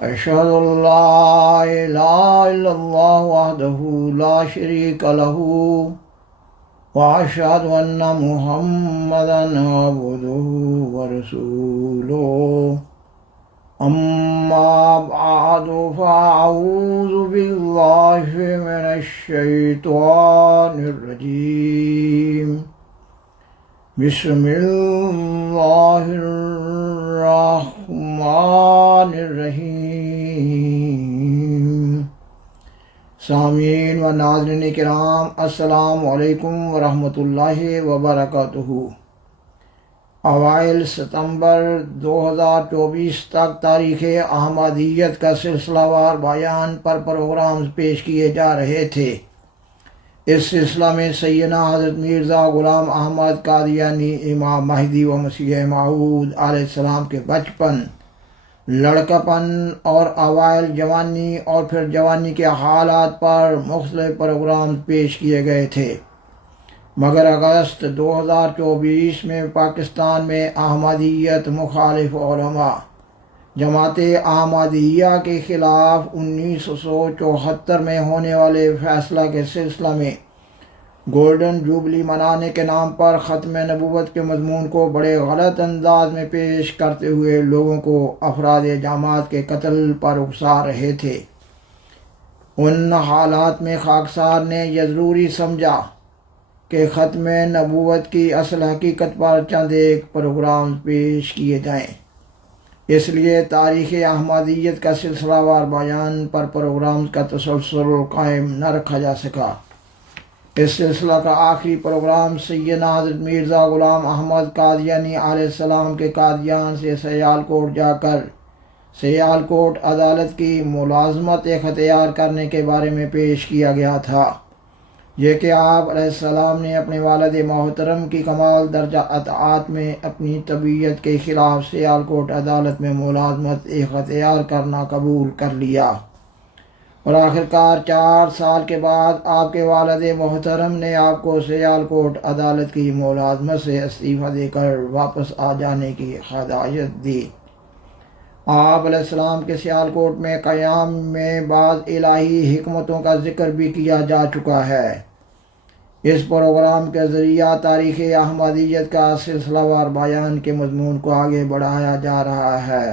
أشهد أن لا إله إلا الله وحده لا شريك له وأشهد أن محمدا عبده ورسوله أما بعد فأعوذ بالله من الشيطان الرجيم بسم اللہ الرحمن الرحیم۔ سامعین و ناظرین کرام، السلام علیکم ورحمۃ اللہ وبرکاتہ۔ اوائل ستمبر 2024 تک تاریخ احمدیت کا سلسلہ وار بیان پر پروگرامز پیش کیے جا رہے تھے۔ اس سلسلہ میں سیدنا حضرت مرزا غلام احمد قادیانی، امام مہدی و مسیح موعود علیہ السلام کے بچپن، لڑکپن اور اوائل جوانی اور پھر جوانی کے حالات پر مختلف پروگرام پیش کیے گئے تھے، مگر اگست 2024 میں پاکستان میں احمدیت مخالف علماء جماعت احمدیہ کے خلاف 1974 میں ہونے والے فیصلہ کے سلسلہ میں گولڈن جوبلی منانے کے نام پر ختم نبوت کے مضمون کو بڑے غلط انداز میں پیش کرتے ہوئے لوگوں کو افراد جماعت کے قتل پر اکسا رہے تھے۔ ان حالات میں خاکسار نے یہ ضروری سمجھا کہ ختم نبوت کی اصل حقیقت پر چند ایک پروگرام پیش کیے جائیں۔ اس لیے تاریخ احمدیت کا سلسلہ وار بیان پر پروگرام کا تسلسل قائم نہ رکھا جا سکا۔ اس سلسلہ کا آخری پروگرام سیدنا حضرت مرزا غلام احمد قادیانی علیہ السلام کے قادیان سے سیالکوٹ جا کر سیالکوٹ عدالت کی ملازمت اختیار کرنے کے بارے میں پیش کیا گیا تھا، یہ کہ آپ علیہ السلام نے اپنے والد محترم کی کمال درجہ اطاعت میں اپنی طبیعت کے خلاف سیالکوٹ عدالت میں ملازمت اختیار کرنا قبول کر لیا، اور آخرکار 4 سال کے بعد آپ کے والد محترم نے آپ کو سیالکوٹ عدالت کی ملازمت سے استعفیٰ دے کر واپس آ جانے کی ہدایت دی۔ آپ علیہ السلام کے سیالکوٹ میں قیام میں بعض الہی حکمتوں کا ذکر بھی کیا جا چکا ہے۔ اس پروگرام کے ذریعہ تاریخ احمدیت کا سلسلہ وار بیان کے مضمون کو آگے بڑھایا جا رہا ہے۔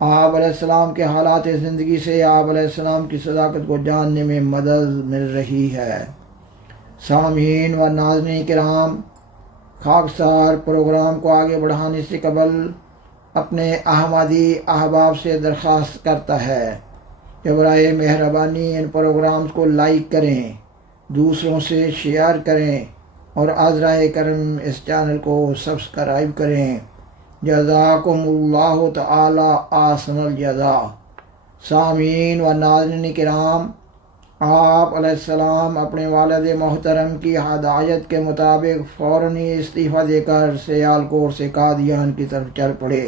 آپ علیہ السلام کے حالات زندگی سے آپ علیہ السلام کی صداقت کو جاننے میں مدد مل رہی ہے۔ سامعین و ناظرین کرام، خاکسار پروگرام کو آگے بڑھانے سے قبل اپنے احمدی احباب سے درخواست کرتا ہے کہ برائے مہربانی ان پروگرامز کو لائک کریں، دوسروں سے شیئر کریں اور عذرائے کرم اس چینل کو سبسکرائب کریں۔ جزاکم اللہ تعالی احسن الجزا۔ سامعین و ناظرین کرام، آپ علیہ السلام اپنے والد محترم کی ہدایت کے مطابق فوراً استعفیٰ دے کر سیالکوٹ سے قادیان کی طرف چل پڑے۔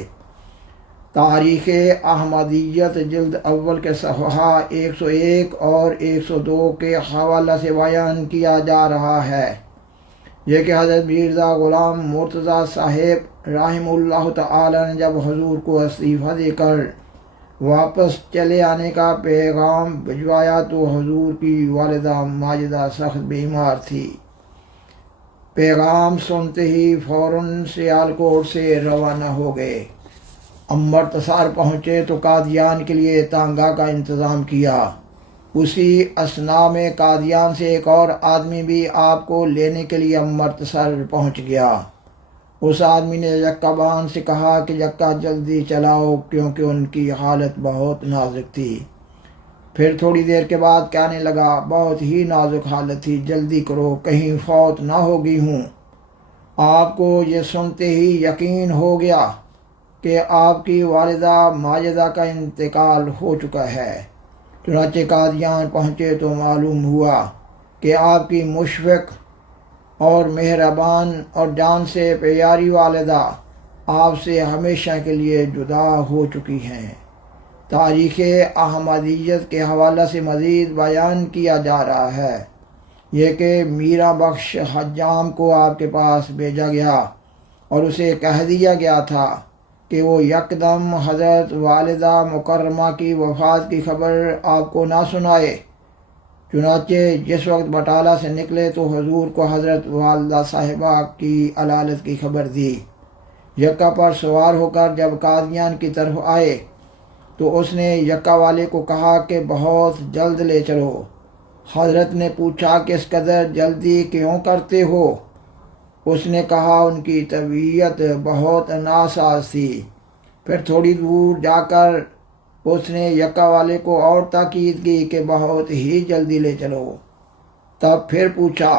تاریخ احمدیت جلد اول کے صفحہ 101 اور 102 کے حوالہ سے بیان کیا جا رہا ہے، یہ کہ حضرت مرزا غلام مرتضیٰ صاحب رحمہ اللہ تعالی نے جب حضور کو استعفیٰ دے کر واپس چلے آنے کا پیغام بھجوایا تو حضور کی والدہ ماجدہ سخت بیمار تھی۔ پیغام سنتے ہی فوراً سیالکوٹ سے روانہ ہو گئے۔ امرتسر پہنچے تو قادیان کے لیے تانگا کا انتظام کیا۔ اسی اثناء میں قادیان سے ایک اور آدمی بھی آپ کو لینے کے لیے امرتسر پہنچ گیا۔ اس آدمی نے یکا بان سے کہا کہ یکا جلدی چلاؤ، کیونکہ ان کی حالت بہت نازک تھی۔ پھر تھوڑی دیر کے بعد کہنے لگا، بہت ہی نازک حالت تھی، جلدی کرو کہیں فوت نہ ہو گئی ہوں۔ آپ کو یہ سنتے ہی یقین ہو گیا کہ آپ کی والدہ ماجدہ کا انتقال ہو چکا ہے۔ چنانچہ قادیان پہنچے تو معلوم ہوا کہ آپ کی مشفق اور مہربان اور جان سے پیاری والدہ آپ سے ہمیشہ کے لیے جدا ہو چکی ہیں۔ تاریخ احمدیت کے حوالہ سے مزید بیان کیا جا رہا ہے، یہ کہ میرا بخش حجام کو آپ کے پاس بھیجا گیا اور اسے کہہ دیا گیا تھا کہ وہ یکدم حضرت والدہ مکرمہ کی وفات کی خبر آپ کو نہ سنائے۔ چنانچہ جس وقت بٹالہ سے نکلے تو حضور کو حضرت والدہ صاحبہ کی علالت کی خبر دی۔ یکا پر سوار ہو کر جب قادیان کی طرف آئے تو اس نے یکا والے کو کہا کہ بہت جلد لے چلو۔ حضرت نے پوچھا کہ اس قدر جلدی کیوں کرتے ہو؟ اس نے کہا ان کی طبیعت بہت ناساز تھی۔ پھر تھوڑی دور جا کر اس نے یکا والے کو اور تاکید کی کہ بہت ہی جلدی لے چلو۔ تب پھر پوچھا،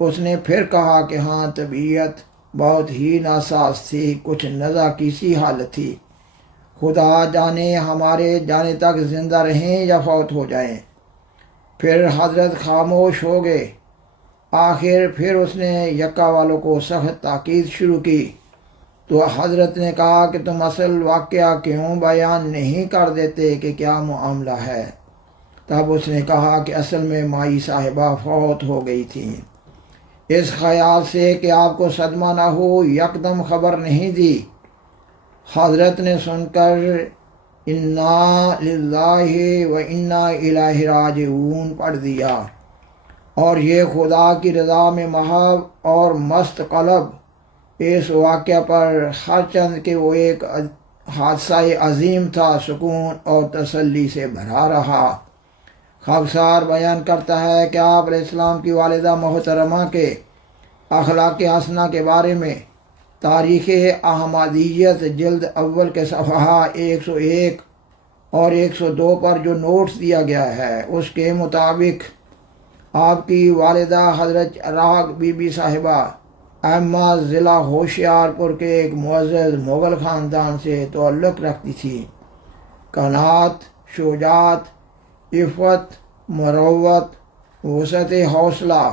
اس نے پھر کہا کہ ہاں طبیعت بہت ہی ناساز تھی، کچھ نزع کی سی حالت تھی، خدا جانے ہمارے جانے تک زندہ رہیں یا فوت ہو جائیں۔ پھر حضرت خاموش ہو گئے۔ آخر پھر اس نے یکا والوں کو سخت تاکید شروع کی تو حضرت نے کہا کہ تم اصل واقعہ کیوں بیان نہیں کر دیتے کہ کیا معاملہ ہے؟ تب اس نے کہا کہ اصل میں مائی صاحبہ فوت ہو گئی تھیں۔ اس خیال سے کہ آپ کو صدمہ نہ ہو یکدم خبر نہیں دی۔ حضرت نے سن کر انا للہ و انا الیہ راجعون پڑھ دیا، اور یہ خدا کی رضا میں محو اور مست قلب اس واقعہ پر ہر چند کہ وہ ایک حادثہ عظیم تھا سکون اور تسلی سے بھرا رہا۔ خاکسار بیان کرتا ہے کہ آپ علیہ السلام کی والدہ محترمہ کے اخلاق حسنہ کے بارے میں تاریخ احمدیت جلد اول کے صفحہ 101 اور 102 پر جو نوٹس دیا گیا ہے اس کے مطابق آپ کی والدہ حضرت چراغ بی بی صاحبہ احمد ضلع ہوشیار پور کے ایک معزز مغل خاندان سے تعلق رکھتی تھی۔ قناعت، شجاعت، عفت، مروت، وسعت حوصلہ،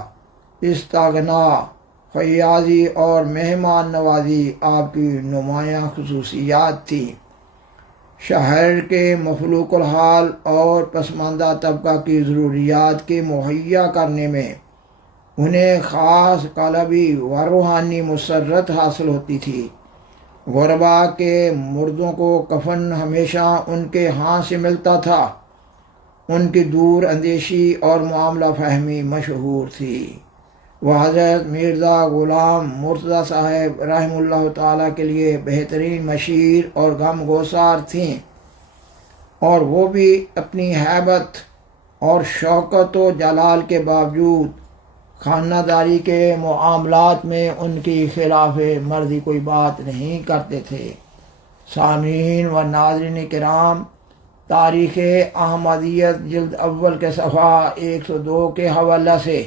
استغنا، فیاضی اور مہمان نوازی آپ کی نمایاں خصوصیات تھی۔ شہر کے مفلوق الحال اور پسماندہ طبقہ کی ضروریات کے مہیا کرنے میں انہیں خاص قلبی و روحانی مسرت حاصل ہوتی تھی۔ غربا کے مردوں کو کفن ہمیشہ ان کے ہاں سے ملتا تھا۔ ان کی دور اندیشی اور معاملہ فہمی مشہور تھی۔ وہ حضرت مرزا غلام مرتضیٰ صاحب رحمہ اللہ تعالیٰ کے لیے بہترین مشیر اور غم گسار تھیں، اور وہ بھی اپنی ہیبت اور شوکت و جلال کے باوجود خانہ داری کے معاملات میں ان کی خلاف مرضی کوئی بات نہیں کرتے تھے۔ سامعین و ناظرین کرام، تاریخ احمدیت جلد اول کے صفحہ 102 کے حوالہ سے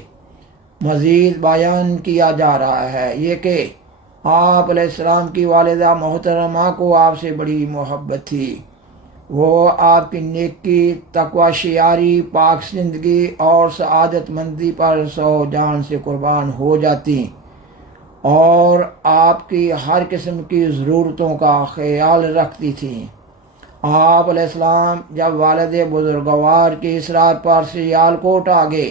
مزید بیان کیا جا رہا ہے یہ کہ آپ علیہ السلام کی والدہ محترمہ کو آپ سے بڑی محبت تھی۔ وہ آپ کی نیکی، تقوی شیاری، پاک زندگی اور سعادت مندی پر سو جان سے قربان ہو جاتی اور آپ کی ہر قسم کی ضرورتوں کا خیال رکھتی تھیں۔ آپ علیہ السلام جب والد بزرگوار کی اصرار پر سیالکوٹ آ گئے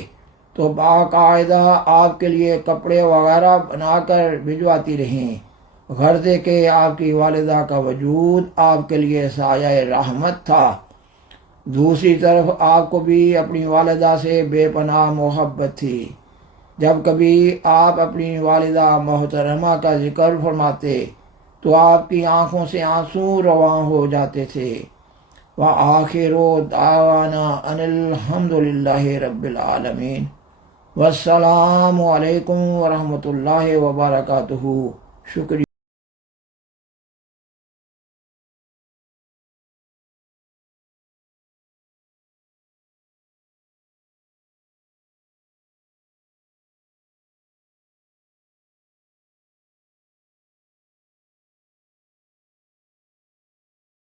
تو باقاعدہ آپ کے لیے کپڑے وغیرہ بنا کر بھجواتی رہیں، غرضے کہ آپ کی والدہ کا وجود آپ کے لیے سایہ رحمت تھا۔ دوسری طرف آپ کو بھی اپنی والدہ سے بے پناہ محبت تھی۔ جب کبھی آپ اپنی والدہ محترمہ کا ذکر فرماتے تو آپ کی آنکھوں سے آنسو رواں ہو جاتے تھے۔ وآخر دعوانا ان الحمد للہ رب العالمین، والسلام علیکم ورحمۃ اللہ وبرکاتہ۔ شکریہ۔